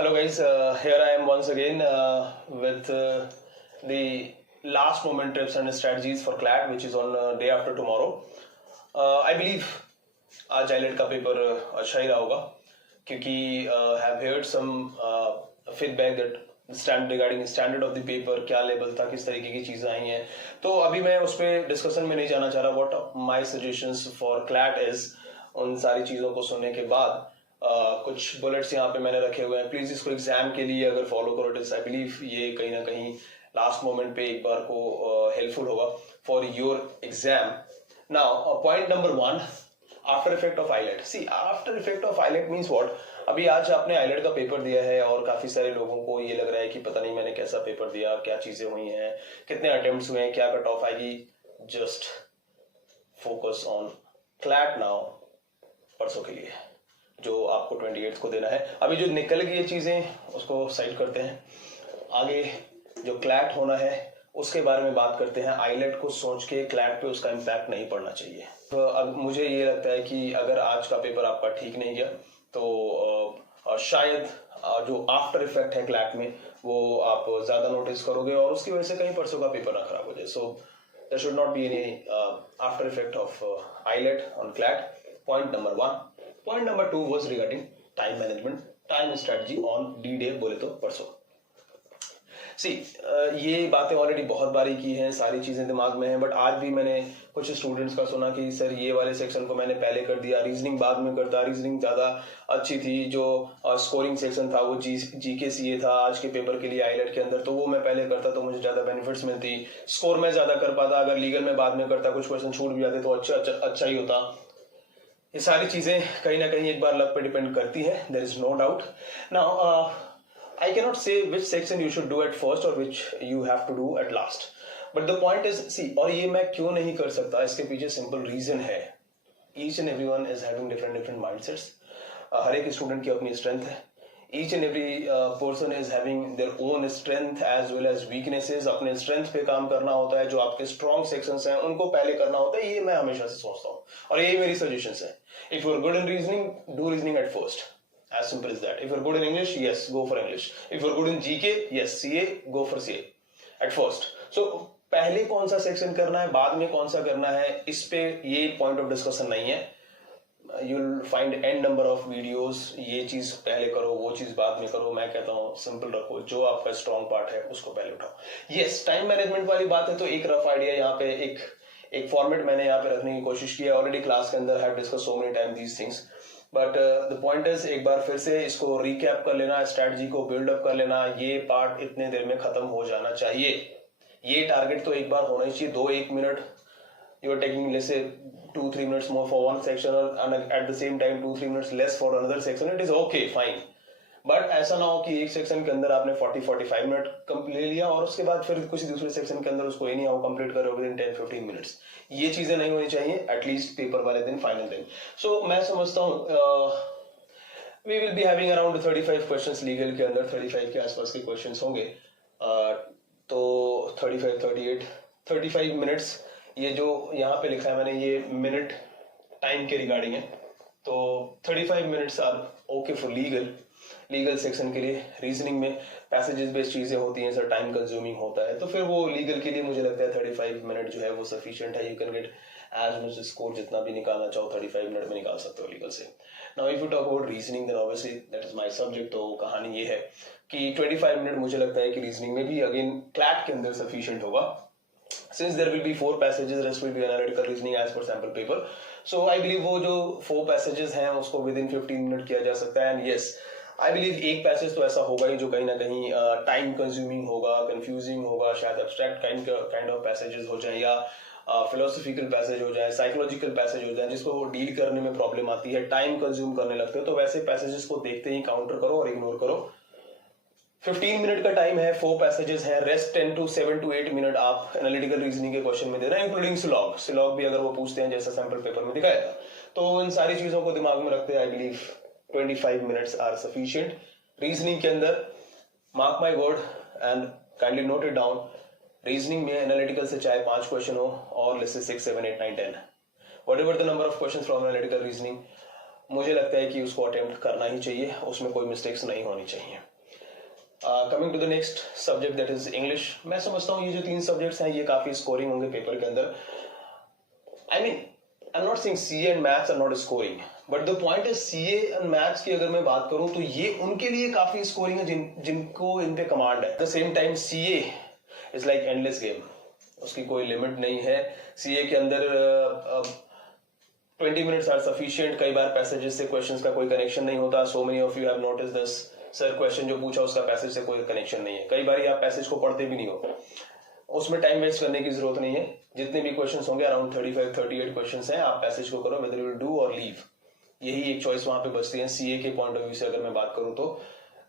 Hello guys, here I am once again with the last moment tips and strategies for CLAT, which is on day after tomorrow. I believe आज islet का paper अच्छा ही रहा होगा क्योंकि have heard some feedback that regarding standard of the paper, क्या level था, किस तरीके की चीजें आई हैं. तो अभी मैं उस पर डिस्कशन में नहीं जाना चाह रहा. What my suggestions for CLAT is, उन सारी चीजों को सुनने के बाद कुछ बुलेट्स यहाँ पे मैंने रखे हुए हैं. प्लीज इसको एग्जाम के लिए अगर फॉलो करो. इट इज आई बिलीव ये कहीं ना कहीं लास्ट मोमेंट पे एक बार को हेल्पफुल होगा for your exam. Now point number 1, after effect of AILET. See, after effect of AILET means what. अभी आज आपने आइलेट का पेपर दिया है और काफी सारे लोगों को ये लग रहा है कि पता नहीं मैंने कैसा पेपर दिया, क्या चीजें हुई हैं, कितने अटेम्प्ट्स हुए हैं, क्या कट ऑफ आएगी. Just focus on CLAT now, परसों के लिए जो आपको 28 को देना है. अभी जो निकल गई ये चीजें उसको साइड करते हैं. आगे जो क्लैट होना है उसके बारे में बात करते हैं. आइलेट को सोच के क्लैट पे उसका इम्पैक्ट नहीं पड़ना चाहिए. तो अब मुझे ये लगता है कि अगर आज का पेपर आपका ठीक नहीं गया तो शायद जो आफ्टर इफेक्ट है क्लैट में वो आप ज्यादा नोटिस करोगे और उसकी वजह से कहीं परसों का पेपर ना खराब हो जाए. So there should not be any after effect of AILET on CLAT. Point number 1. Point number 2 was regarding time management, time strategy on D day, बोले तो परसों. सी, ये बातें ऑलरेडी बहुत बारी की हैं, सारी चीजें दिमाग में हैं, बट आज भी मैंने कुछ स्टूडेंट्स का सुना कि सर ये वाले सेक्शन को मैंने पहले कर दिया, रीजनिंग बाद में करता. रीजनिंग ज्यादा अच्छी थी, जो स्कोरिंग सेक्शन था वो जीके सीए था आज के पेपर के लिए आइलेट के अंदर, तो वो मैं पहले करता तो मुझे ज्यादा बेनिफिट्स मिलती, स्कोर में ज्यादा कर पाता. अगर लीगल में बाद में करता, कुछ क्वेश्चन छूट भी जाते तो अच्छा ही होता. ये सारी चीजें कहीं ना कहीं एक बार लक पे डिपेंड करती है. There is no doubt. Now I cannot say which section you should do at first or which you have to do at last. But the point is, see, और ये मैं क्यों नहीं कर सकता, इसके पीछे सिंपल रीजन है. Each and everyone is having different mindsets. हर एक स्टूडेंट की अपनी स्ट्रेंथ है. Each and every person is having their own strength as well as weaknesses. अपने स्ट्रेंथ पे काम करना होता है. जो आपके स्ट्रॉन्ग सेक्शंस हैं उनको पहले करना होता है. ये मैं हमेशा से सोचता हूँ और यही मेरी सजेशंस है. If you are good in reasoning, do reasoning at first. As simple as that. If you're good in English, yes, go for English. If you're good in GK, yes, CA, go for CA at first. So पहले कौन सा section करना है, बाद में कौन सा करना है, इस पे ये पॉइंट ऑफ डिस्कशन नहीं है. You'll find n number of videos. ये चीज पहले करो, वो चीज बाद में करो. मैं कहता हूँ सिंपल रखो, जो आपका स्ट्रॉन्ग पार्ट है उसको पहले उठाओ. यस, टाइम मैनेजमेंट वाली बात है तो एक रफ आइडिया यहाँ पे, एक फॉर्मेट मैंने यहाँ पे रखने की कोशिश की है. ऑलरेडी क्लास के अंदर have discuss so many time these things, but the point is एक बार फिर से इसको रिकैप कर लेना, स्ट्रैटेजी को बिल्डअप कर लेना. ये पार्ट इतने देर में खत्म हो जाना चाहिए. ये टारगेट तो एक बार होना ही चाहिए. 2-1 minute you are taking let's say 2-3 minutes more for one section और at the same time 2-3 minutes less for another section. It is okay, fine. But ऐसा ना हो कि एक सेक्शन के अंदर आपने 40-45 मिनट ले लिया और उसके बाद फिर किसी दूसरे सेक्शन के अंदर उसको ही नहीं आओ कंप्लीट करो विद इन 10-15 मिनट्स. ये चीजें नहीं होनी चाहिए एटलीस्ट पेपर वाले दिन, फाइनल दिन. सो मैं समझता हूँ we will be having around 35 questions legal के अंदर. 35 के आसपास के क्वेश्चंस होंगे. तो 35 मिनट्स, ये जो यहाँ पे लिखा है मैंने, ये मिनट टाइम के रिगार्डिंग है. तो 35 minutes are okay for legal section के लिए. रीजनिंग में पैसेजेस बेस्ड चीजें होती हैं सर, टाइम कंज्यूमिंग होता है, तो फिर वो लीगल के लिए मुझे लगता है 35 मिनट जो है वो सफिशिएंट है. You can get as much score, जितना भी निकालना चाहो 35 मिनट में निकाल सकते हो लीगल से. Now if you talk about reasoning then obviously that is my subject. तो कहानी ये है कि 25 मिनट मुझे लगता है कि रीजनिंग में भी अगेन क्लैट के अंदर सफिशिएंट होगा. Since there will be 4 passages, rest will be analytical reasoning as per sample paper. So I believe वो जो 4 passages हैं उसको within 15 मिनट किया जा सकता है. And yes, I believe एक पैसेज तो ऐसा होगा ही जो कहीं ना कहीं टाइम कंज्यूमिंग होगा, कंफ्यूजिंग होगा, शायद एब्स्ट्रैक्ट काइंड ऑफ पैसेजेस हो जाए या फिलोसॉफिकल पैसेज हो जाए, साइकोलॉजिकल पैसेज हो जाए, जिसको वो डील करने में प्रॉब्लम आती है, टाइम कंज्यूम करने लगते हो. तो वैसे पैसेजेस को देखते ही काउंटर करो और इग्नोर करो. 15 मिनट का टाइम है, 4 पैसेजेस हैं. रेस्ट 7 to 8 मिनट आप एनालिटिकल रीजनिंग के क्वेश्चन में दे रहे हैं, इंक्लूडिंग सिलॉग भी अगर वो पूछते हैं जैसा सैंपल पेपर में दिखाया था. तो इन सारी चीजों को दिमाग में रखते हैं I believe 25 minutes are sufficient. Reasoning के अंदर mark my word and kindly note it down. Reasoning में एनालिटिकल से चाहे 5 क्वेश्चन हो और let's say 6, 7, 8, 9, 10 whatever the number of questions from analytical reasoning, मुझे लगता है कि उसको अटेम्प्ट करना ही चाहिए. उसमें कोई मिस्टेक्स नहीं होनी चाहिए. Coming to the next subject that is English. मैं समझता हूँ ये जो 3 सब्जेक्ट्स हैं ये काफी स्कोरिंग होंगे पेपर के अंदर। I mean I am not saying CA and maths are not scoring, but the point is CA and maths की अगर मैं बात करूं तो ये उनके लिए काफी स्कोरिंग है जिनको इन पे कमांड है। Eight the same time CA is like endless game, उसकी कोई लिमिट नहीं है। सीए के अंदर 20 मिनट्स आर सफिशिएंट। कई बार पैसेजेस से क्वेश्चंस का कोई कनेक्शन नहीं होता। So many of you have notice this, sir question जो पूछा उसका पैसेज से कोई कनेक्शन नहीं है। कई बार आप पैसेज को पढ़ते भी नहीं हो, उसमें टाइम वेस्ट करने की जरूरत नहीं है। जितने भी क्वेश्चंस होंगे अराउंड 35-38 क्वेश्चंस हैं, आप पैसेज को करो, वेदर यू विल डू और लीव, यही एक चॉइस वहां पे बचती है। सीए के पॉइंट ऑफ व्यू से अगर मैं बात करूं तो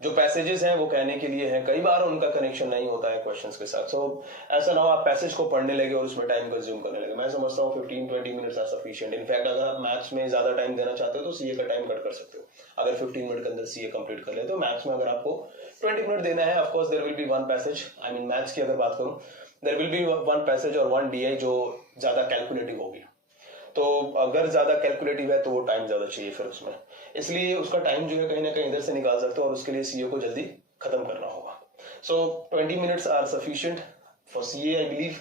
जो पैसेजेस हैं वो कहने के लिए हैं, कई बार उनका कनेक्शन नहीं होता है क्वेश्चंस के साथ। सो ऐसा ना हो आप पैसेज को पढ़ने लगे और उसमें टाइम कंज्यूम करने लगे। मैं समझता हूँ 15-20 मिनट्स आर सफिशिएंट। इनफैक्ट अगर आप मैथ्स में ज्यादा टाइम देना चाहते हो तो सीए का टाइम कट कर सकते हो। अगर 15 मिनट के अंदर सीए कंप्लीट कर ले तो मैथ्स में अगर आपको 20 मिनट देना है, of course there will be one passage, I mean maths की अगर बात करूं there will be one passage और वन डीआई जो ज्यादा कैलकुलेटिव होगी। तो अगर ज्यादा कैलकुलेटिव है तो वो टाइम ज्यादा चाहिए फिर उसमें, इसलिए उसका टाइम जो है कहीं ना कहीं इधर से निकाल सकते हो और उसके लिए सीए को जल्दी खत्म करना होगा। So 20 minutes are sufficient for CA I believe.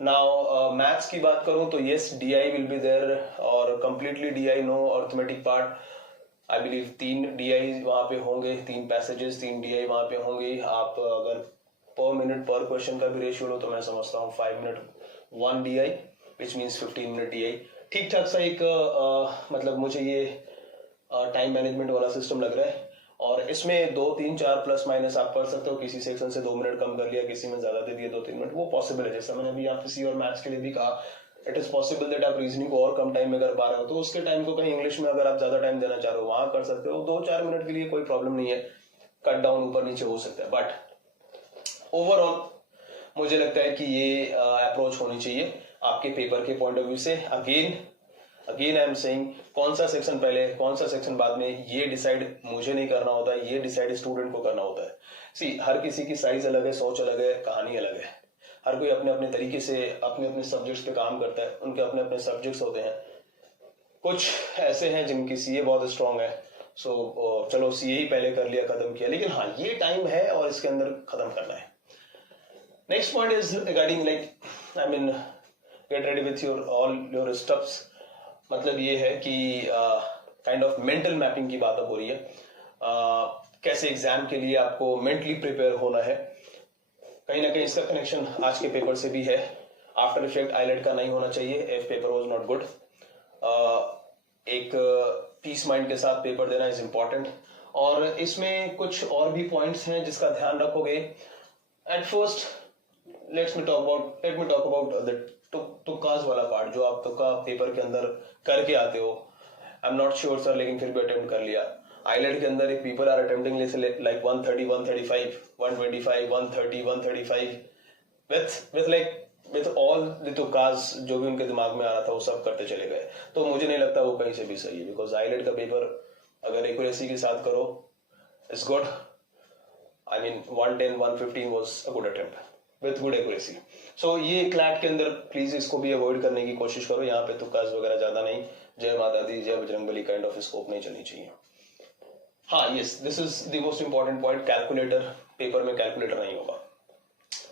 Now maths की बात करूं तो yes DI will be there और completely DI no arithmetic part. I believe 3 DI वहां पे होंगे, 3 पैसेजेस 3 डीआई वहां पे होंगे। आप अगर पर मिनट पर क्वेश्चन का भी रेशियो लो तो मैं समझता हूँ 5 minute 1 DI which means 15 minute DI. ठीक ठाक सा एक मतलब मुझे ये टाइम मैनेजमेंट वाला सिस्टम लग रहा है। और इसमें 2 3 4 प्लस माइनस आप कर सकते हो। किसी सेक्शन से 2 मिनट कम कर लिया, किसी में ज्यादा दे दिए 2-3 मिनट, वो पॉसिबल है। जैसा मैंने अभी आप सी और मैथ्स के लिए भी कहा, इट इज पॉसिबल दैट आप रीजनिंग को और कम टाइम में कर पा रहे हो तो उसके टाइम को कहीं इंग्लिश में अगर आप ज्यादा टाइम देना चाह रहे हो वहां कर सकते हो। 2-4 मिनट के लिए कोई प्रॉब्लम नहीं है, कट डाउन ऊपर नीचे हो सकता है। बट ओवरऑल मुझे लगता है कि ये अप्रोच होनी चाहिए आपके पेपर के पॉइंट ऑफ व्यू से। अगेन आई एम सेइंग, कौन सा सेक्शन पहले कौन सा सेक्शन बाद में, ये डिसाइड मुझे नहीं करना होता है, ये डिसाइड स्टूडेंट को करना होता है। सी हर किसी की साइज अलग है, सोच अलग है, कहानी अलग है। हर कोई अपने अपने तरीके से अपने अपने सब्जेक्ट्स पे काम करता है, उनके अपने अपने सब्जेक्ट्स होते हैं। कुछ ऐसे हैं जिनकी सीए बहुत स्ट्रांग है, सो चलो सीए ही पहले कर लिया, खत्म किया। लेकिन हाँ, ये टाइम है और इसके अंदर खत्म करना है। Next point is regarding like I mean get ready with your all your stuffs. मतलब ये है कि काइंड ऑफ मेंटल मैपिंग की बात अब हो रही है। कैसे एग्जाम के लिए आपको मेंटली प्रिपेयर होना है। कहीं ना कहीं इसका कनेक्शन आज के पेपर से भी है। आफ्टर इफेक्ट आईलेट का नहीं होना चाहिए, if paper was not good. एक पीस माइंड के साथ पेपर देना इज इंपॉर्टेंट। और इसमें कुछ और भी पॉइंट्स हैं जिसका ध्यान रखोगे। At first let me talk about the तुक्काज वाला पार्ट, जो आप तुक्का पेपर के अंदर करके आते हो। आई एम नॉट श्योर सर, लेकिन फिर भी अटेम्प्ट कर लिया। आईलेट के अंदर एक people are attempting like 130, 135, 125, 130, 135 with all the तुक्काज जो भी उनके दिमाग में आ रहा था वो सब करते चले गए। तो मुझे नहीं लगता वो कहीं से भी सही है, बिकॉज आईलेट का पेपर अगर एक्यूरेसी के साथ करो it's good. I mean 110, 115 was a good attempt with good accuracy. So ये क्लैट के अंदर प्लीज इसको भी अवॉइड करने की कोशिश करो। यहाँ पे तुक्काज वगैरह ज्यादा नहीं, जय माता दी जय बजरंगबली काइंड ऑफ स्कोप नहीं चलनी चाहिए। हाँ yes, this is the most important point, calculator. Paper में कैलकुलेटर नहीं होगा।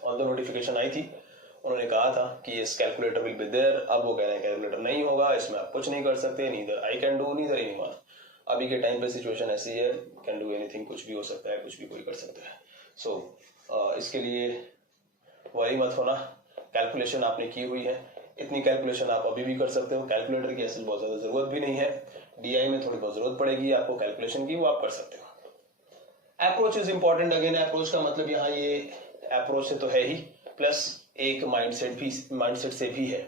ऑन द नोटिफिकेशन आई थी, उन्होंने कहा था कि इस कैलकुलेटर विल बी देयर। अब वो कह रहे हैं कैलकुलेटर नहीं होगा, इसमें आप कुछ नहीं कर सकते, neither I can do neither anyone. अभी के टाइम पे सिचुएशन ऐसी है, कैन डू एनीथिंग, कुछ भी हो सकता है, कुछ भी कोई कर सकता है। सो इसके लिए वही मत होना। कैलकुलेशन आपने की हुई है, इतनी कैलकुलेशन आप अभी भी कर सकते हो। कैलकुलेटर की ऐसी बहुत ज्यादा जरूरत भी नहीं है। डीआई में थोड़ी बहुत जरूरत पड़ेगी आपको कैलकुलेशन की, वो आप कर सकते हो। Approach is important. Again approach का मतलब यहाँ ये अप्रोच से तो है ही, प्लस एक माइंडसेट से भी है।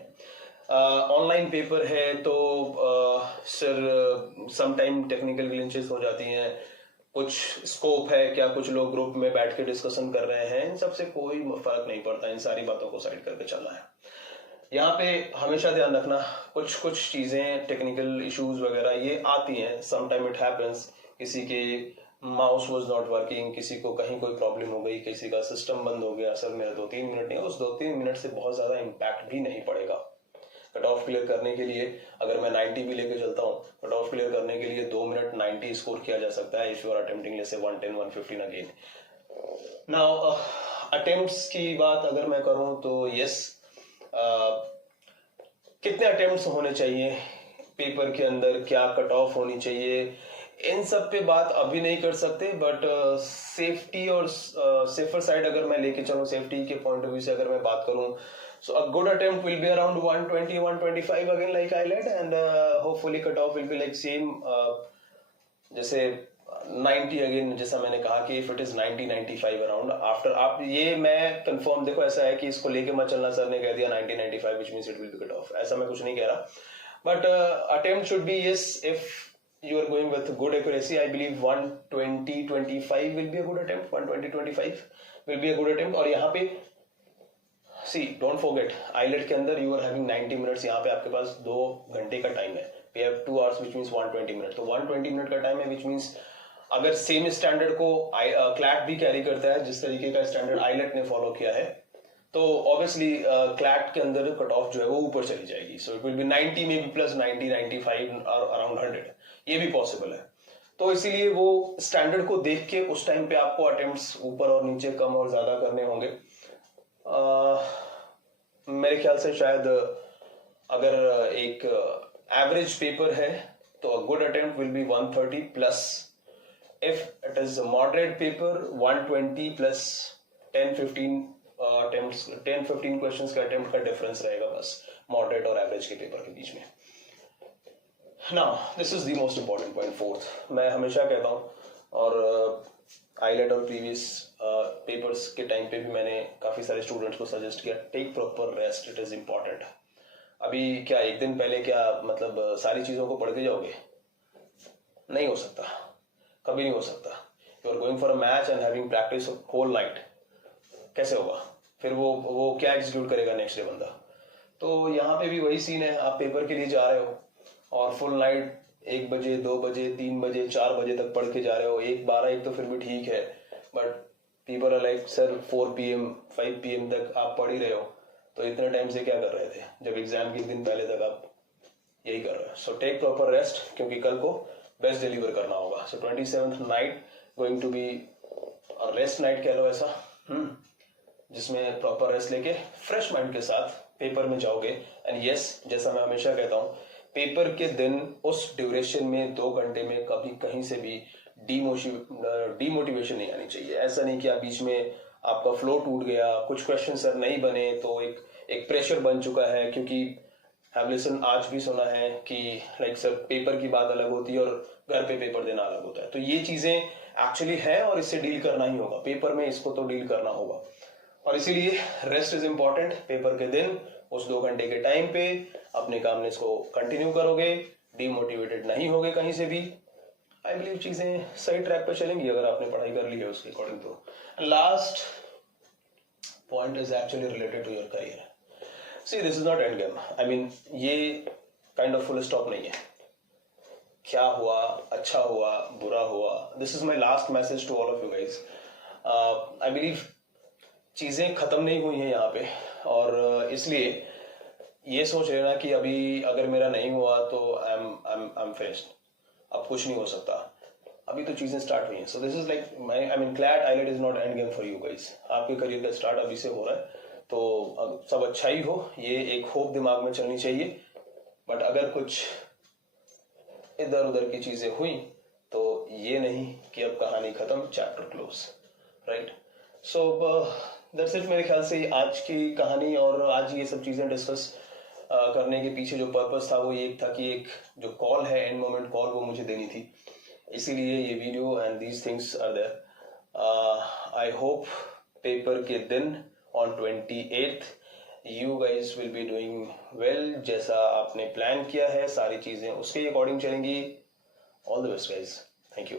ऑनलाइन पेपर है तो सर समटाइम टेक्निकल ग्लिचेस हो जाती हैं, कुछ स्कोप है क्या, कुछ लोग ग्रुप में बैठ के डिस्कशन कर रहे हैं, इन सबसे कोई फर्क नहीं पड़ता। इन सारी बातों को साइड करके चलना है। यहाँ पे हमेशा ध्यान रखना, कुछ चीजें टेक्निकल इश्यूज वगैरह ये आती हैं, समटाइम इट हैपेंस। किसी के माउस वाज नॉट वर्किंग, किसी को कहीं कोई प्रॉब्लम हो गई, किसी का सिस्टम बंद हो गया। सर मेरा 2-3 मिनट नहीं, उस 2-3 मिनट से बहुत ज्यादा इम्पैक्ट भी नहीं पड़ेगा। कट ऑफ क्लियर करने के लिए अगर मैं 90 भी लेके चलता हूँ, कट ऑफ क्लियर करने के लिए 2 मिनट 90 स्कोर किया जा सकता है if you are attempting let's say 110, 115 again. Now attempts की बात अगर मैं करूं तो यस, कितने अटेम्प्ट्स होने चाहिए पेपर के अंदर, क्या कट ऑफ होनी चाहिए, इन सब पे बात अभी नहीं कर सकते, बट सेफ्टी और सेफर साइड अगर मैं लेके चलूं, सेफ्टी के पॉइंट ऑफ व्यू से अगर मैं बात करूं, so a good attempt will be around 120 125 again like I led, and hopefully cut off will be like same, जैसे 90 अगेन, जैसा मैंने कहा कि if it is 90 95 around after, आप ये मैं कंफर्म, देखो ऐसा है कि इसको लेके मत चलना, सर ने कह दिया 90 95 which means it will be cut off, ऐसा मैं कुछ नहीं कह रहा, but attempt should be, yes, if you are going with good accuracy, I believe 120 25 will be a good attempt, 120 25 will be a good attempt. और यहाँ पे सी don't forget, eyelet के अंदर यू आर हैविंग 90 मिनट्स, यहाँ पे आपके पास 2 घंटे का टाइम है, we have 2 hours which means 120 minute, तो 120 मिनट का टाइम है, विच मींस अगर सेम स्टैंडर्ड को क्लैट भी कैरी करता है, जिस तरीके का स्टैंडर्ड आईलेट ने फॉलो किया है, तो ऑब्वियसली क्लैट के अंदर कट ऑफ जो है वो ऊपर चली जाएगी, सो इट विल बी 90 में भी प्लस 90 95 और अराउंड 100, ये भी पॉसिबल है। तो इसीलिए वो स्टैंडर्ड को देख के उस टाइम पे आपको अटेम्प्ट्स ऊपर और नीचे, कम और ज्यादा करने होंगे। मेरे ख्याल से शायद अगर एक एवरेज पेपर है तो अ good attempt will be 130 plus, if it is moderate paper 120 plus 10-15 attempts, 10-15 questions का अटेम्प्ट का डिफरेंस रहेगा बस मॉडरेट और एवरेज के पेपर के बीच में। Now this is the most important point, fourth, मैं हमेशा कहता हूँ, और आईलेट और प्रीवियस पेपर्स के टाइम पे भी मैंने काफी सारे स्टूडेंट्स को सजेस्ट किया, take proper rest, it is important. अभी क्या एक दिन पहले क्या मतलब सारी चीजों को पढ़ के जाओगे? नहीं हो सकता, कभी नहीं हो सकता। You are going for a match and having practice whole night, कैसे होगा? फिर वो क्या एग्जीक्यूट करेगा नेक्स्ट डे बंदा? तो यहाँ पे भी वही सीन है, आप पेपर के लिए जा रहे हो और फुल नाइट 1 बजे 2 बजे 3 बजे 4 बजे तक पढ़ के जा रहे हो, 1-12 तो फिर भी ठीक है, but people are like sir 4 PM 5 PM तक आप पढ़ ही रहे हो, तो इतने टाइम से क्या कर रहे थे जब एग्जाम के एक दिन पहले तक आप यही कर रहे हो? सो टेक प्रॉपर रेस्ट, क्योंकि कल को बेस्ट डिलीवर करना होगा। So 27th night going to be rest night कह लो ऐसा, जिसमें प्रॉपर रेस्ट लेके फ्रेश माइंड के साथ पेपर में जाओगे। एंड यस, जैसा मैं हमेशा कहता हूँ, पेपर के दिन उस ड्यूरेशन में 2 घंटे में कभी कहीं से भी डीमोटिवेशन नहीं आनी चाहिए। ऐसा नहीं कि आप बीच में आपका फ्लो टूट गया, कुछ क्वेश्चन सर नहीं बने, तो एक प्रेशर बन चुका है, क्योंकि हैव लिसन आज भी सुना है कि लाइक सर पेपर की बात अलग होती है और घर पे पेपर देना अलग होता है, तो ये चीजें एक्चुअली है और इससे डील करना ही होगा, पेपर में इसको तो डील करना होगा। और इसीलिए रेस्ट इज इंपॉर्टेंट। पेपर के दिन उस 2 घंटे के टाइम पे अपने काम ने इसको कंटिन्यू करोगे, डीमोटिवेटेड नहीं होगे कहीं से भी, आई बिलीव चीजें सही ट्रैक पे चलेंगी अगर आपने पढ़ाई कर ली है उसके according to. Last point is actually related to your career. See this is not end game, I mean ये काइंड ऑफ फुल स्टॉप नहीं है। क्या हुआ, अच्छा हुआ, बुरा हुआ, this is my last message to all of you guys. I believe चीजें खत्म नहीं हुई हैं यहाँ पे, और इसलिए ये सोच लेना कि अभी अगर मेरा नहीं हुआ तो आई एम फिनिश्ड, अब कुछ नहीं हो सकता, अभी तो चीजें स्टार्ट हुई हैं। So this is like I mean CLAT eyelet is not end game for you guys. आपके करियर का स्टार्ट अभी से हो रहा है, तो अब सब अच्छा ही हो, ये एक होप दिमाग में चलनी चाहिए। बट अगर कुछ इधर उधर की चीजें हुई तो ये नहीं कि अब कहानी खत्म, chapter close, right? So that's it. मेरे ख्याल से आज की कहानी और आज ये सब चीजें डिस्कस करने के पीछे जो पर्पस था वो ये था कि एक जो कॉल है, एंड मोमेंट कॉल, वो मुझे देनी थी, इसीलिए ये video and these things are there. I hope paper के दिन on 28th you guys will be doing well, जैसा आपने प्लान किया है, सारी चीजें उसके अकॉर्डिंग चलेंगी। All the best guys, thank you.